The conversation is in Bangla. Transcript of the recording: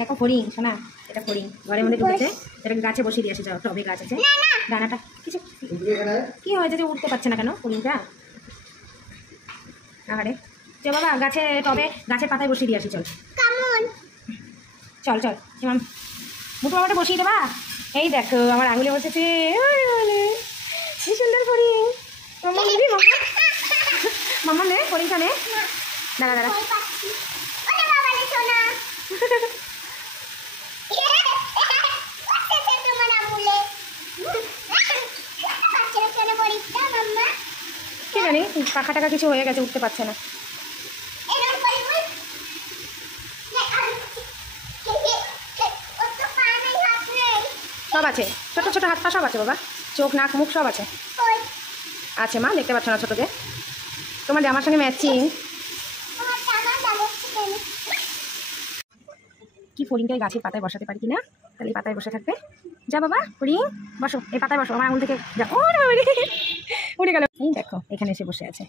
দেখো ফড়িং শোনা, এটা ফড়িং ঘরের মধ্যে ঢুকেছে, এটাকে গাছে বসিয়ে দিয়ে আসে। যাও, টবে গাছ আছে, দানাটা কিছু কি হয়েছে যে উঠতে পারছে না কেন ফড়িংটা? আরে চল বাবা, গাছে টবে গাছের পাতায় বসিয়ে দিয়ে আসি। চল চল চল এমন মুঠো বাবাটা বসিয়ে দেবা। এই দেখো আমার আঙুলে বসেছে, কি সুন্দর ফড়িং। মাম্মা দিবি? মাম্মা মাম্মা নে ফড়িংটা নে। দাঁড়া দাঁড়া, কি জানি পাখা টাকা কিছু হয়ে গেছে, উঠতে পারছে না। সব আছে, ছোট ছোট হাত পা সব আছে বাবা, চোখ নাক মুখ সব আছে। আছে মা, দেখতে পাচ্ছ না ছোট যে, তোমার জামার সঙ্গে ম্যাচিং। কি ফড়িংটাই গাছের পাতায় বসাতে পারি কিনা, তাহলে এই পাতায় বসে থাকবে। যা বাবা ফড়িং বসো, এই পাতায় বসো, আমার আঙুল থেকে যা উড়ে গেল। এই দেখো এখানে এসে বসে আছে।